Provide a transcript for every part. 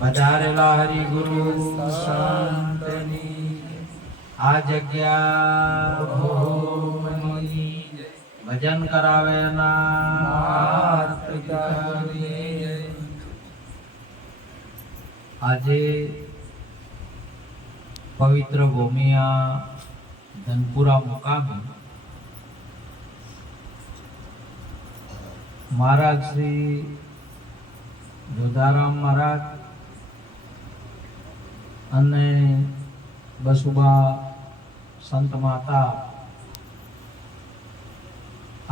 પધારેલા હરિગુરુ સંતની આ જગ્યા ભજન કરાવે આજે પવિત્ર ભૂમિયા ધનપુરા મુકામે મહારાજ શ્રી જોધારામ મહારાજ અને બસુબા સંત માતા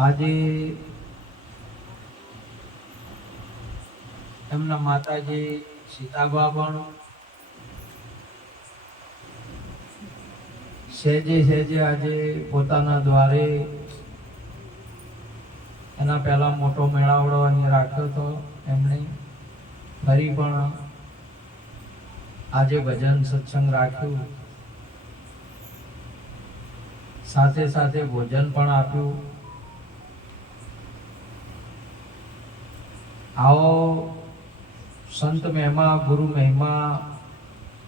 આજે એમના માતાજી સીતાબા પણ સહેજે સહેજે આજે પોતાના દ્વારે એના પહેલા મોટો મેળાવડો અહીં રાખ્યો હતો એમણે ફરી પણ આજે ભજન સત્સંગ રાખ્યું, સાથે સાથે ભોજન પણ આપ્યું. આવો સંત મહિમા ગુરુ મહિમા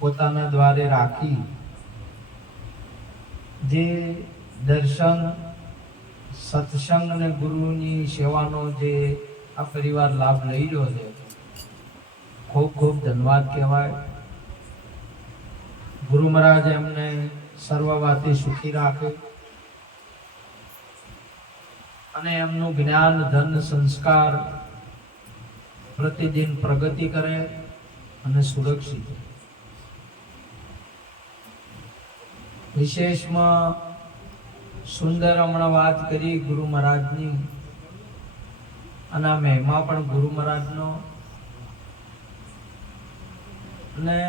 પોતાના દ્વારે રાખી જે દર્શન સત્સંગ અને ગુરુની સેવાનો જે આ પરિવાર લાભ લઈ રહ્યો છે, ખૂબ ખૂબ ધન્યવાદ કહેવાય. ગુરુ મહારાજ એમને સર્વ વાતે સુખી રાખે અને એમનું જ્ઞાન ધન સંસ્કાર પ્રતિદિન પ્રગતિ કરે અને સુરક્ષિત. વિશેષમાં સુંદર હમણાં વાત કરી ગુરુ મહારાજની, અને આ મહિમા પણ ગુરુ મહારાજનો. અને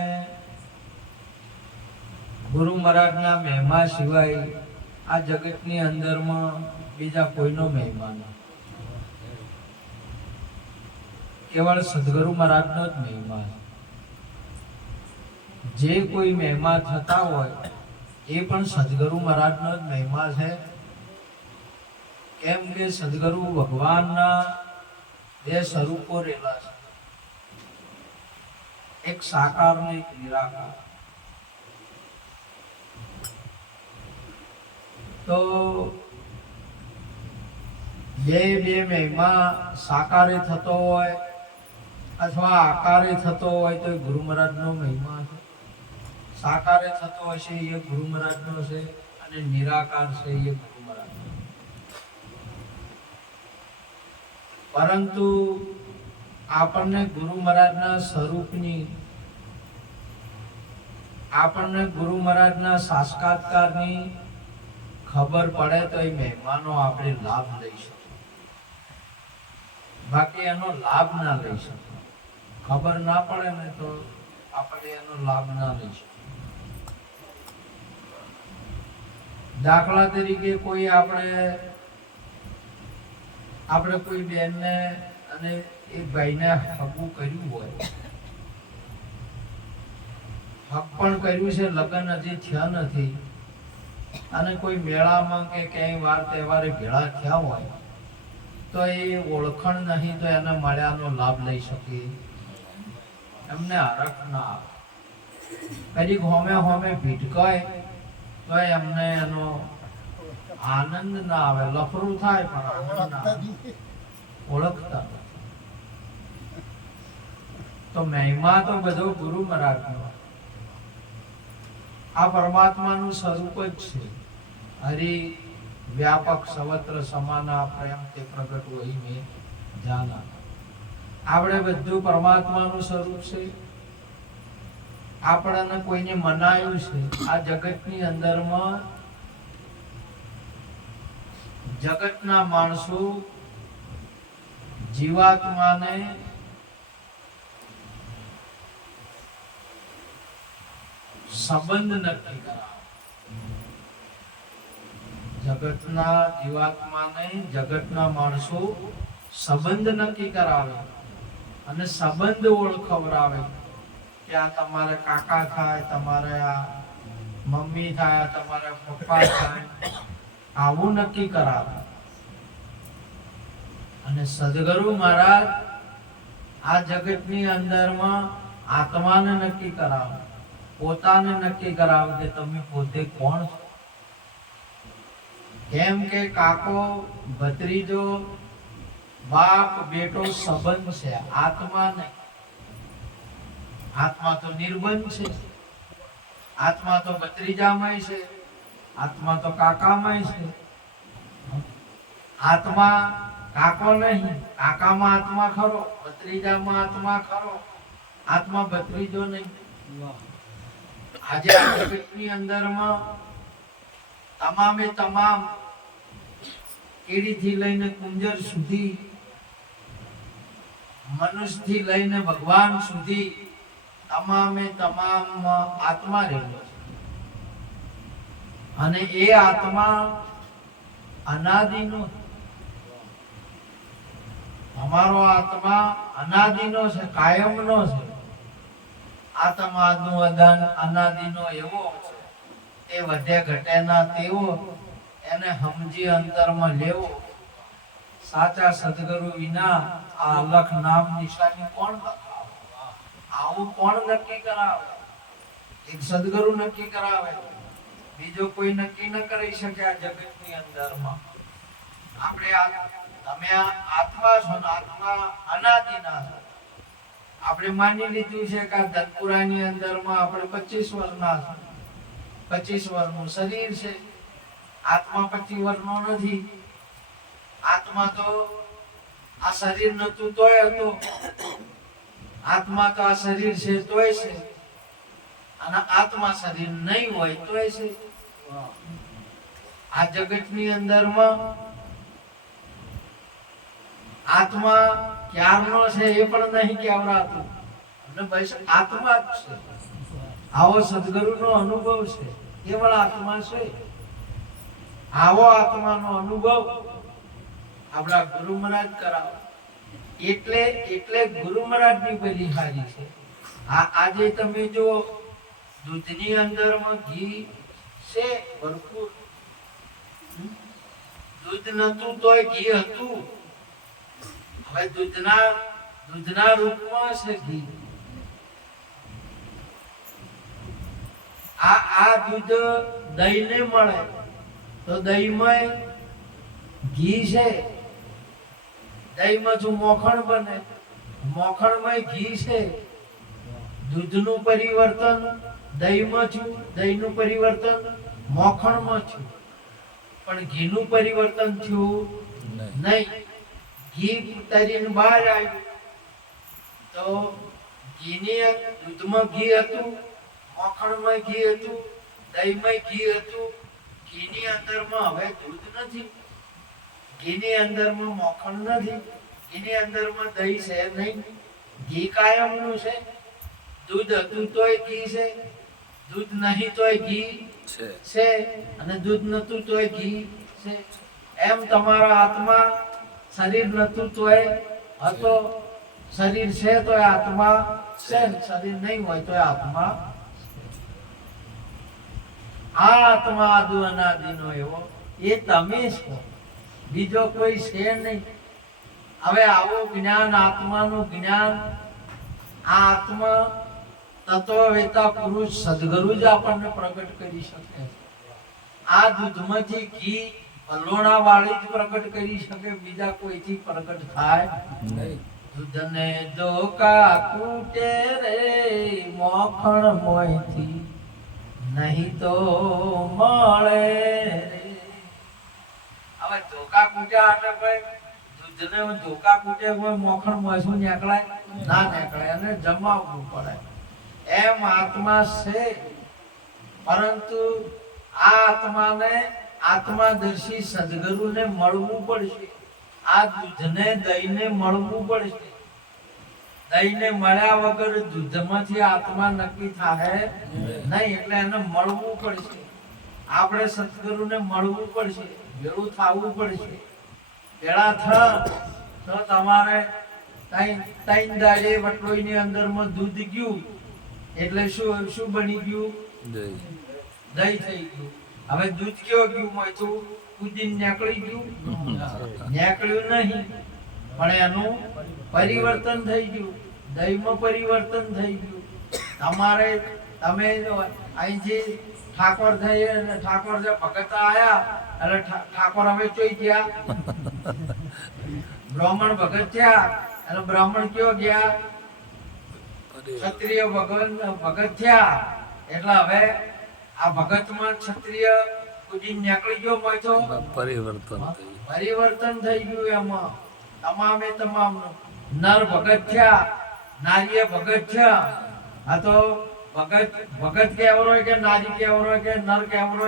ગુરુ મહારાજના મહિમા સિવાય આ જગતની અંદરમાં બીજા કોઈનો મહિમા નથી. કેવળ સદગુરુ મહારાજનો જ મહિમા છે. જે કોઈ મહિમા થતા હોય એ પણ સદગુરુ મહારાજનો જ મહિમા છે. કેમ કે સદગુરુ ભગવાનના બે સ્વરૂપો રહેલા છે, એક સાકાર ને એક નિરાકાર. તો બે મહિમા સાકારે થતો હોય અથવા આકારે થતો હોય તો એ ગુરુ મહારાજનો મહિમા છે. સાકારે થતો હશે એ ગુરુ મહારાજનો છે, અને નિરાકાર છે એ ગુરુ મહારાજનો. પરંતુ આપણને ગુરુ મહારાજના સ્વરૂપની, આપણને ગુરુ મહારાજના સાક્ષાત્કારની ખબર પડે તો એ મહિમાનો આપણે લાભ લઈ શકીએ, બાકી એનો લાભ ના લઈ શકીએ. ખબર ના પડે ને તો આપણે એનો લાભ ના લઈ શકીએ. દાખલા તરીકે કોઈ આપણે કોઈ બેનને અને એક ભાઈને હગું કર્યું હોય, હક પણ કર્યું છે, લગ્ન હજી થયા નથી, અને કોઈ મેળામાં કે ક્યાંય વાર તહેવારે ભેળા થયા હોય તો એ ઓળખણ નહીં તો એને મળ્યાનો લાભ લઈ શકીએ. એમને હરખ ના આવે. કદી હોમે ભીટકાય તો એમને એનો આનંદ ના આવે. લફરું થાય પણ આનંદ ના આવે, ઓળખતા. તો મહિમા તો બધો ગુરુ મહારાજનો. આ પરમાત્માનું સ્વરૂપ જ છે. હરિ વ્યાપક સર્વત્ર સમાના પ્રેમ તે પ્રગટ હોય મેં જાના. આપણે બધું પરમાત્માનું સ્વરૂપ છે. આપણને કોઈને મનાયું છે આ જગતની અંદરમાં. જગતના માણસો જીવાત્માને સંબંધ નક્કી કરાવે. જગતના જીવાત્માને જગતના માણસો સંબંધ નક્કી કરાવે અને સંબંધ ઓળખવરાવે કે આ તમારે કાકા થાય, તમારે આ મમ્મી થાય, તમારે પપ્પા થાય, આવું નક્કી કરાવે. અને સદગુરુ મહારાજ આ જગતની અંદરમાં આત્માને નક્કી કરાવે, પોતાને નક્કી કરાવે કે તમે પોતે કોણ છો. કેમ કે કાકો ભત્રીજો બાપ બેટો સંબંધ છે, આત્મા નહીં. આત્મા તો નિર્બંધ છે, આત્મા તો ભત્રીજામય છે, આત્મા તો કાકામય છે. આત્મા કાકો નહીં, કાકામાં આત્મા ખરો, ભત્રીજામાં આત્મા ખરો, આત્મા ભત્રીજો નહીં. આજે આ જગતની અંદરમાં તમામે તમામ કીડીથી લઈને કુંજર સુધી, મનુષ્યથી લઈને ભગવાન સુધી તમામે તમામ આત્મા રહેલો છે. અને એ આત્મા અનાદિનો, અમારો આત્મા અનાદિનો છે, કાયમનો છે. આત્માનું અદાન અનાદિનો એવો છે, એ વધે ઘટે ના તેવો, એને સમજી અંતરમાં લેવો. સાચા સદગુરુ વિના આ અલખ નામ નિશાની કોણ બતાવે? આવું કોણ નક્કી કરાવે? એક સદગુરુ નક્કી કરાવે, બીજો કોઈ નક્કી ન કરી શકે આ જગતની અંદરમાં. આપણે તમે આત્મા છો ને આત્મા અનાદિના છો. આપણે માની લીધું છે કે આ ધનપુરાની અંદરમાં આપણે 25 વર્ષના છે, 25 વર્ષનું શરીર છે. આત્મા 25 વર્ષનો નથી. આત્મા તો આ શરીર નતું તોય હતો, આત્મા તો આ શરીર છે તોય છે, અને આત્મા શરીર નહીં હોય તોય છે. આ જગતની અંદરમાં આત્મા ક્યારનો છે એ પણ નહીં કહેવાતું, અને બસ આત્મા જ છે. આવો સદગુરુનો અનુભવ છે, કેવળ આત્મા છે. આવો આત્માનો અનુભવ આપણા ગુરુ મહારાજ કરાવે. એટલે ગુરુ મહારાજની બલિહારી છે. આજે તમે જો દૂધની અંદરમાં ઘી છે ભરપૂર, દૂધ નતું તોય ઘી હતું. હવે દૂધના રૂપમાં છે ઘી. આ દૂધ દહીંને મળે તો દહીંમાં ઘી છે, દહીંમાં જો મોખણ બને, મોખણમાં ઘી છે. દૂધનું પરિવર્તન દહીંમાં થયું, દહીંનું પરિવર્તન મોખણમાં થયું, પણ ઘીનું પરિવર્તન થયું નહીં. ઘી તરીને બહાર આવ્યું તો દૂધમાં ઘી હતું, મોખણમાં ઘી હતું, દહીંમાં ઘી હતું. ઘીની અંદરમાં હવે દૂધ નથી, ઘીની અંદરમાં મોખણ નથી, ઘીની અંદરમાં દહીં છે નહીં. ઘી કાયમનું છે. દૂધ હતું તોય ઘી છે, દૂધ નહીં તોય ઘી છે, અને દૂધ નતું તોય ઘી છે. એમ તમારા આત્મા શરીર નતું તોય હતો, શરીર છે તોય આત્મા છે, શરીર નહીં હોય તોય આત્મા. આ આત્મા આદુ અનાદિનો એવો એ તમે છો, બીજો કોઈ છે નહીં. હવે આવું જ્ઞાન, આત્માનું જ્ઞાન, આ આત્મા તત્વવેતા પુરુષ સદગુરુ જ આપણને પ્રગટ કરી શકે. આ દૂધમાંથી ઘી અલોણા વાળી જ પ્રગટ કરી શકે, બીજા કોઈથી પ્રગટ થાય નહીં. દૂધને ધોકા કૂટે રે મોખણ મોયથી, નહીં તો મળે રે. હવે ધોકા કૂટ્યા એટલે ભાઈ દૂધને ધોકા કૂટે કોઈ મોખણ મોયશું નીકળાય ના નીકળે, અને જમાવવું પડે. એમ આત્મા છે, પરંતુ આ આત્માને આત્માદર્શી સદગુરુને મળવું પડશે. આ દૂધને દહીંને મળવું પડશે. દહીંને મળ્યા વગર દૂધમાંથી આત્મા નક્કી થાય નહીં, એટલે એને મળવું પડશે. આપણે સદગુરુને મળવું પડશે, ભેળું થવું પડશે. ભેળા તો તમારે ત્રણ દાડે વટલોઈની અંદરમાં દૂધ ગયું એટલે શું બની ગયું? દહીં થઈ ગયું. હવે દૂધ કેવું ગયું? મોયતું કુદીને નીકળી ગયું? નીકળ્યું નહીં. પણ એનું પરિવર્તન થઈ ગયું, દહીંમાં પરિવર્તન થઈ ગયું. તમારે તમે અહીંથી ઠાકોર થઈ અને ઠાકોર જે ભગત આયા એટલે ઠાકોર હવે ચોઈ ગયા, બ્રાહ્મણ ભગત થયા અને બ્રાહ્મણ કયો ગયા, ક્ષત્રિય ભગત થયા. એટલે હવે આ ભગતમાં ક્ષત્રિય કુજી નીકળી ગયો હોય તો પરિવર્તન થઈ ગયું. એમાં તમામે તમામ નર ભગત થયા, નારીય ભગત થયા. આ તો ભગત કેવરો કે નારી કેવરો કે નર કેવરો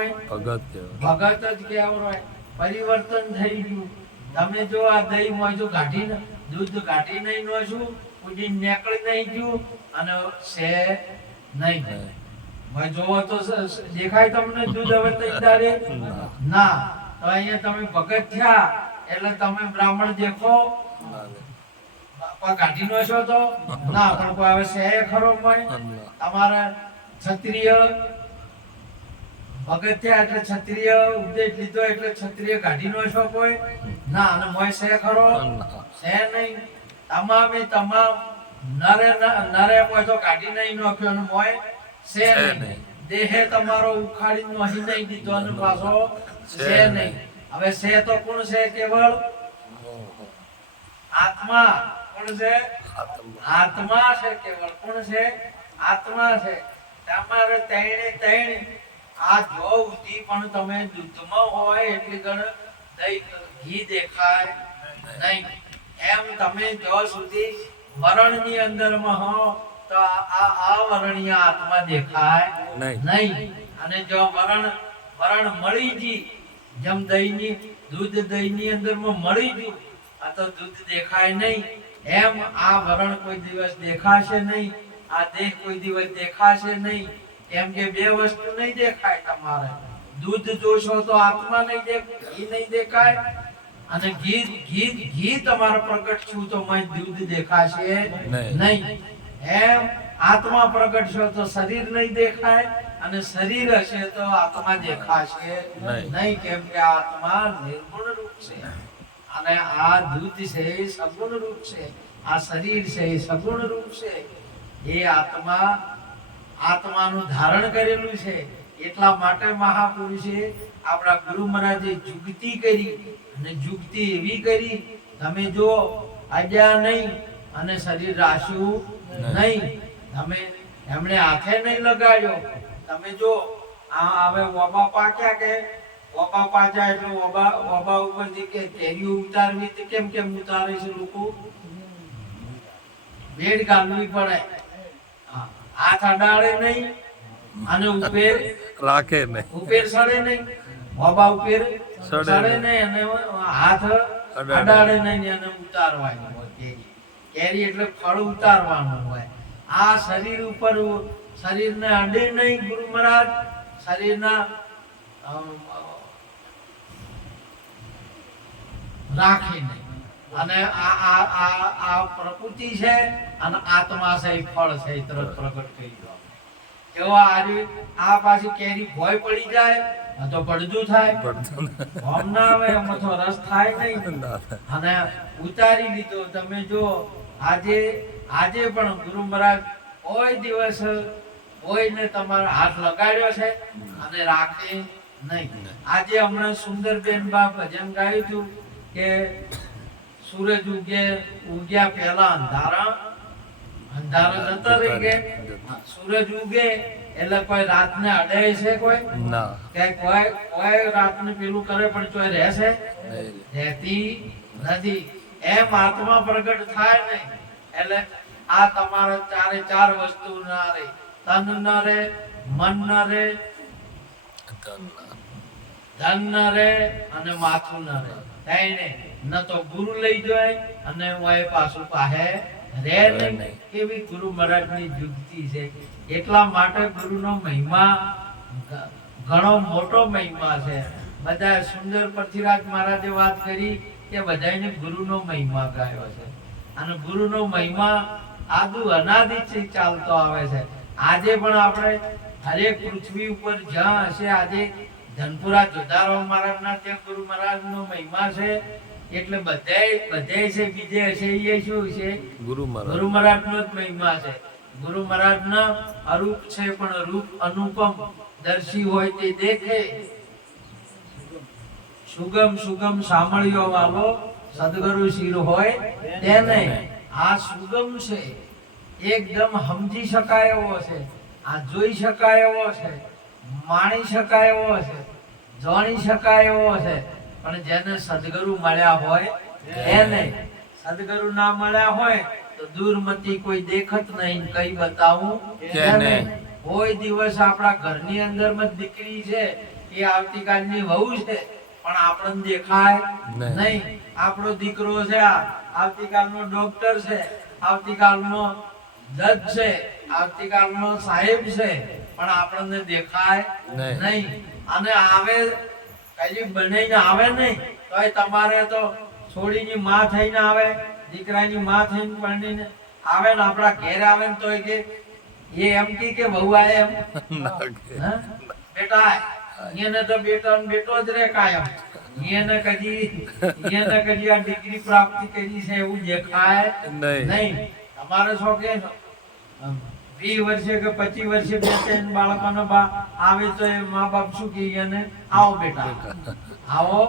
ભગત જ કેવરો. પરિવર્તન થઈ ગયું. તમે જો આ દહીં માં જો કાઢીને દૂધ કાઢી નહીં નો છું કુજી નીકળી નહીં ગયું અને છે નહીં. ભાઈ જોવો તો દેખાય તમને દૂધ હવે તૈયાર ના. તો અહીંયા તમે ભગત થયા એટલે તમે બ્રાહ્મણ દેખો કાઢી નો છો તો ના. પણ કોઈ હવે છે ખરો હોય તમારા ક્ષત્રિય ભગત થયા એટલે ક્ષત્રિય ઉપદેશ લીધો એટલે ક્ષત્રિય કાઢી નો છો કોઈ ના. અને મોય છે ખરો છે નહીં. તમામે તમામ નરે કોઈ તો કાઢી નહીં નાખ્યો અને મોય છે નહીં. દેહે તમારો ઉખાડી નહીં નહીં દીધો અને પાછો છે નહીં. હવે છે તો કોણ છે? કેવળ આત્મા. કોણ છે? આત્મા છે. કેવળ કોણ છે? આત્મા છે. તમારે તેણે આ જો ઉધી પણ તમે દૂધમાં હોય એટલી ગણ ઘી દેખાય નહીં. એમ તમે જો સુધી વરણની અંદરમાં હો તો આ વર્ણીય આત્મા દેખાય નહીં. અને જો વરણ મળી જી જેમ દહીંની દૂધ દહીંની અંદરમાં મળી ગયું આ તો દૂધ દેખાય નહીં. એમ આ વરણ કોઈ દિવસ દેખાશે નહીં, આ દેહ કોઈ દિવસ દેખાશે નહીં. કેમ કે બે વસ્તુ નહીં દેખાય. તમારે દૂધ જોશો તો આત્મા નહીં દેખાય, ઘી નહીં દેખાય. અને ઘી તમારો પ્રગટ છું તો દૂધ દેખાશે નહીં. એમ આત્મા પ્રગટ છો તો શરીર નહીં દેખાય અને શરીર હશે તો આત્મા દેખાશે નહીં. કેમ કે આત્મા નિર્ગુણ રૂપ છે અને આ દૂધ છે એ સગુણ રૂપ છે, આ શરીર છે એ સગુણ રૂપ છે. એ આત્માનું ધારણ કરેલું છે. એટલા માટે મહાપુરુષે આપણા ગુરુ મહારાજે જુગતી કરી અને જુગતી એવી કરી તમે જો અજ્ઞા નહીં અને શરીર રાખ્યું નહીં. તમે એમણે હાથે નહીં લગાડ્યો. તમે જો આ હવે ઓબા પાક્યા કે ઓબા પાક્યા એટલે ઓબા ઉપરથી કે કેરીઓ ઉતારવી તે કેમ ઉતારે છે લોકો? ભેડ ગાલવી પડે. હાથ અડાડે નહીં અને ઉપેર રાખે નહીં, ઉપેર સડે નહીં, ઓબા ઉપેર સડે નહીં અને હાથ અડાડે નહીં અને ઉતારવાનું હોય. કેરી એટલે ફળ ઉતારવાનું હોય. આ શરીર ઉપર શરીરને અડે નહીં ગુરુ મહારાજ, શરીરના રાખે નહીં. અને આ પ્રકૃતિ છે અને આત્મા છે એ ફળ છે એ તરત પ્રગટ થઈ ગયો. જો આ પાછી કેરી ભોય પડી જાય તો પડદું થાય, આમ ના આવે એમાં તો રસ થાય નહીં. અને ઉતારી લીધો. તમે જો આજે પણ ગુરુ મહારાજ કોઈ દિવસ કોઈને તમારો હાથ લગાડ્યો છે અને રાખે નહીં. આજે હમણાં સુંદરબેન બા ભજન ગાયું હતું કે સૂરજ ઉગ્યા પહેલા અંધારા જતા રહી ગયા. સૂરજ ઉગે એટલે કોઈ રાતને અડે છે? કોઈ કે કોઈ રાતને પેલું કરે પણ કોઈ રહેશે? રહેતી નથી. એમ આત્મા પ્રગટ થાય નહીં એટલે આ તમારા ચારે ચાર વસ્તુ ના રે. તન ન રે, મન ન રે, ધન ન રે અને માથું ન રે. કઈને ન તો ગુરુ લઈ જાય અને ઓય પાછું પાહે રે નહીં. એવી ગુરુ મહારાજની જુગતી છે. એટલા માટે ગુરુનો મહિમા ઘણો મોટો મહિમા છે. બધા સુંદર પૃથ્વીરાજ મહારાજે વાત કરી કે બધાને ગુરુનો મહિમા ગાયો છે. અને ગુરુનો મહિમા આદુ અનાદિથી ચાલતો આવે છે. આજે પણ આપણે હરેક પૃથ્વી ઉપર જ્યાં હશે આજે ધનપુરા જોધારામ મહારાજના ત્યાં ગુરુ મહારાજનો મહિમા છે. એટલે બધાય છે બીજે હશે એ શું છે? ગુરુ મહારાજ. ગુરુ મહારાજનો જ મહિમા છે. ગુરુ મહારાજના અરૂપ છે પણ રૂપ અનુપમ, દર્શી હોય તે દેખે. સુગમ સુગમ સાંભળ્યો વાલો સદગુરુ શિર હોય તેને. આ સુગમ છે, એકદમ સમજી શકાય એવો છે, આ જોઈ શકાય એવો છે, માણી શકાય એવો છે, જાણી શકાય એવો છે. પણ જેને સદગુરુ મળ્યા હોય એને. સદગુરુ ના મળ્યા હોય તો દૂરમતી કોઈ દેખત નહીં, કઈ બતાવું કેને. કોઈ દિવસ આપણા ઘરની અંદર માં દીકરી છે, એ આવતીકાલની વહુ છે, પણ આપણને દેખાય નહીં. આપણો દીકરો છે, આવતીકાલનો ડોક્ટર છે, આવતીકાલનો જજ છે, આવતીકાલનો સાહેબ છે, પણ આપણને દેખાય નહીં. અને આવે કઈ બનીને આવે નહીં તો તમારે તો છોડીની માં થઈને આવે, દીકરાની માં થઈને પરણીને આવે ને આપણા ઘેર આવે ને તો કે એ એમ કે વહુ આય એમ બેટા એને તો બેટો ને બેટો જ રે કાયમ. એને કદી આ ડિગ્રી પ્રાપ્તિ કરી છે એવું દેખાય નહીં. તમારે શું કે 20 વર્ષે કે 25 વર્ષે બે ત્રણ બાળકોનો આવે તો એ મા બાપ શું કહે એને? આવો બેટા, આવો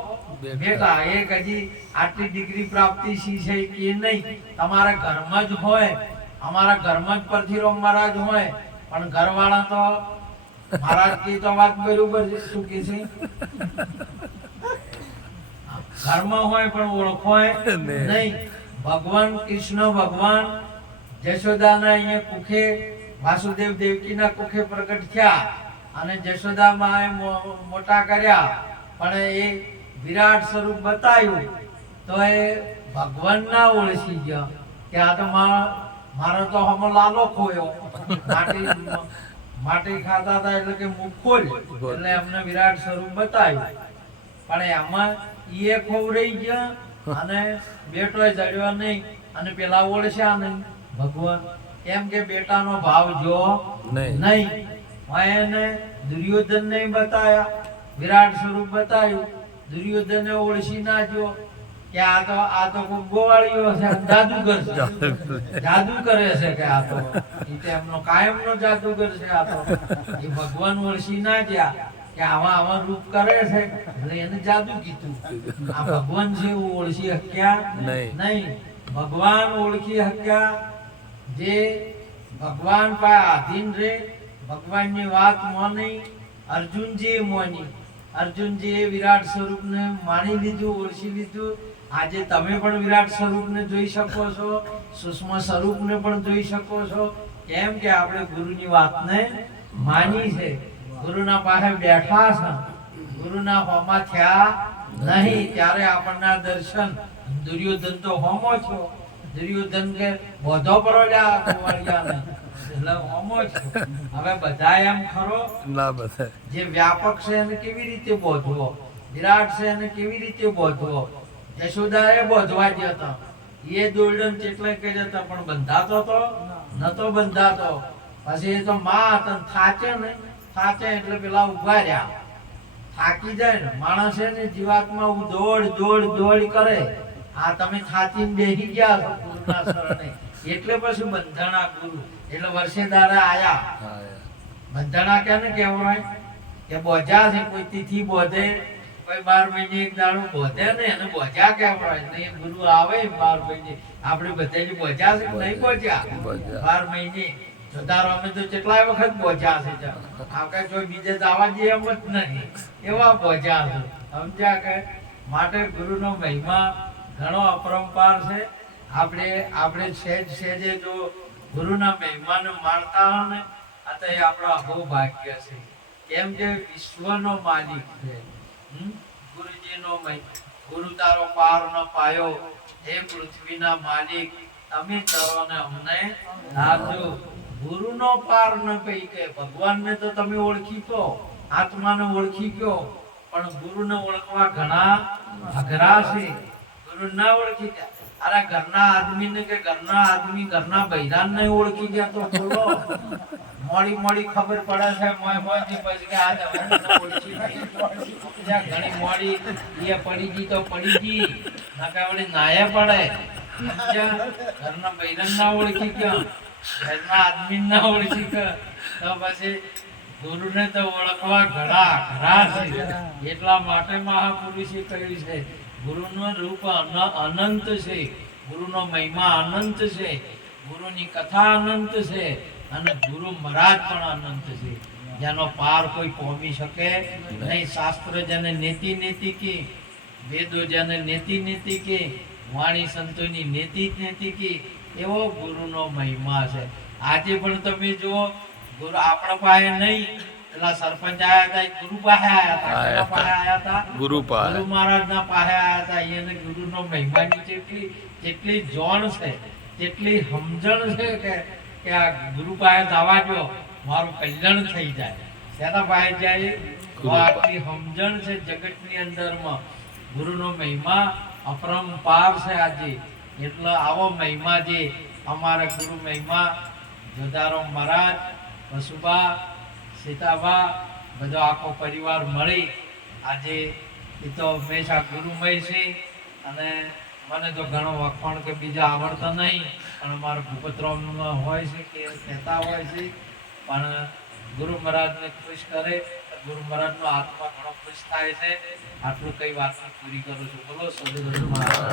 બેટા. એ કદી આટલી ડિગ્રી પ્રાપ્તિ શી છે કે નહીં. તમારા ઘરમાં જ હોય, અમારા ઘરમાં જ પરથીરો મહારાજ હોય, પણ ઘરવાળા તો મહારાજ કી તો વાત બરોબર છે. શું કે છે? ઘરમાં હોય પણ ઓળખોય નહીં. ભગવાન કૃષ્ણ ભગવાન જશોદાના અહીંયા કુખે, વાસુદેવ દેવકીના કુખે પ્રગટ થયા અને જશોદામાં મોટા કર્યા, પણ એ વિરાટ સ્વરૂપ બતાવ્યું તો એ ભગવાન ના ઓળખી ગયા કે આ તો મારો તો હમો લાલો ખોયો. માટી ખાતા હતા એટલે કે મુખ ખોલ, એટલે એમને વિરાટ સ્વરૂપ બતાવ્યું. પણ એમાં એ ખોવરાઈ ગયા અને બેટોય જડ્યો નહીં અને પેલા ઓળખ્યા નહીં ભગવાન. એમ કે બેટાનો ભાવ જો નહીં. એને દુર્યોધન ને બતાયા, વિરાટ સ્વરૂપ બતાવ્યું. દુર્યોધન ઓળખી ના જો કે આ તો કોઈ ગોવાળીઓ છે, જાદુગર છે, જાદુ કરે છે કે આ તો એમનો કાયમનો જાદુગર છે. આ તો એ ભગવાન ઓળખી ના ગયા કે આવા રૂપ કરે છે એટલે એને જાદુ કીધું. આ ભગવાન છે એવું ઓળખી શક્યા નહીં. ભગવાન ઓળખી શક્યા જે ભગવાન પાસે આધીન રે, ભગવાનની વાત મોની. અર્જુનજી મોની. અર્જુનજી વિરાટ સ્વરૂપને માની લીધું, ઓળખી લીધું. આજે તમે પણ વિરાટ સ્વરૂપને જોઈ શકો છો, સૂક્ષ્મ સ્વરૂપને પણ જોઈ શકો છો. કેમ કે આપણે ગુરુની વાતને માની છે, ગુરુના પાસે બેઠા છે, ગુરુના હોમા થયા નહીં ત્યારે આપણના દર્શન. દુર્યોધન તો હોમો છો, દુર્યોધન કે બોધો પરોડ્યા ગોવાળિયાને એટલે હોમો છો. હવે બધા એમ ખરો ના બધા જે વ્યાપક છે એને કેવી રીતે બોધવો, વિરાટ છે એને કેવી રીતે બોધવો. યશોદાએ બોધવા ગયા હતા, એ દોરડન કેટલે કે જતા પણ બંધાતો તો નતો બંધાતો. પછી એ તો માં હતા, થાચે ને થાચે એટલે પેલા ઉભા રહ્યા. થાકી જાય ને માણસ ને જીવાતમાં દોડ દોડ દોડ કરે. આ તમે થાચીને બેસી ગયા છો ગુરુના શરણે એટલે પછી બંધાણા ગુરુ. એટલે વર્ષે દાડા આયા. બંધાણા કેને કહેવાય કે બોજા છે, કોઈ તિથિ બોધે, કોઈ 12 મહિને એક દાડો બોધે ને એને બોજા કહેવાય. ને ગુરુ આવે 12 મહિને. આપણે બધાની બોજા છે નહીં બોજા 12 મહિને. જોધારો અમે તો કેટલાય વખત બોજા છે, આપણે કોઈ બીજે જવા જઈએ એમ જ નહીં, એવા બોજા છે. સમજ્યા કે માટે ગુરુનો મહિમા ઘણો અપરંપાર છે. આપણે સહેજે જો ગુરુના મહિમાને માણતા હોય ને આ તો આપણો અભો ભાગ્ય છે. કેમ કે વિશ્વનો માલિક છે ગુરુજીનો મહિમા. ગુરુ તારો પાર ન પાયો, હે પૃથ્વીના માલિક તમે તરો ને અમને લાજો. ગુરુનો પાર ન કહી કે ભગવાનને તો તમે ઓળખી કહો, આત્માને ઓળખી કહો, પણ ગુરુને ઓળખવા ઘણા અઘરા છે. ગુરુ ના ઓળખી ગયા. અરે ઘરના આદમીને કે ઘરના બૈરાને ઓળખી ગયા તો બોલો મોડી ખબર પડે છે. પછી કે આ ઓળખી ઘણી મોડી એ પડી ગઈ તો પડી ગઈ. નાકા વળી નાયા પડે સમજ્યા? ઘરના બૈરન ના ઓળખી ક્યાં ઘરના આદમી ના ઓળખી કે તો પછી ગુરુને તો ઓળખવા ઘણા ઘણા છે. એટલા માટે મહાપુરુષે કહ્યું છે ગુરુનું રૂપ અનંત છે, ગુરુનો મહિમા અનંત છે, ગુરુની કથા અનંત છે અને ગુરુ મહારાજ પણ અનંત છે, જેનો પાર કોઈ કોમી શકે નહીં. શાસ્ત્ર જેને નેતિ નેતિ કી, વેદો જેને નેતિ નેતિ કી, વાણી સંતોની નેતિ નેતિ કી, એવો ગુરુનો મહિમા છે. આજે પણ તમે જુઓ ગુરુ આપણા પાસે નહીં, પેલા સરપંચ આયા હતા એ ગુરુ પાસે આયા હતા, ગુરુ મહારાજના પાસે આયા હતા. એને ગુરુનો મહિમાની જેટલી જોણ છે, જેટલી સમજણ છે કે આ ગુરુ પાસે જવા દો મારું કલ્યાણ થઈ જાય. તેના પાસે જાય આટલી સમજણ છે જગતની અંદરમાં. ગુરુનો મહિમા અપરંપાર છે આજે. એટલે આવો મહિમા જે અમારા ગુરુ મહિમા જોધારામ મહારાજ, વસુબા, સીતાબા, બધો આખો પરિવાર મળી આજે એ તો હંમેશા ગુરુમય છે. અને મને તો ઘણો વખાણ કે બીજા આવડતા નહીં, પણ અમારા ભૂપતરામ હોય છે કે કહેતા હોય છે, પણ ગુરુ મહારાજને ખુશ કરે ગુરુ મહારાજનો આત્મા ઘણો ખુશ થાય છે. આટલું કઈ વાત પૂરી કરું છું. બોલો સદગુરુ મહારાજ.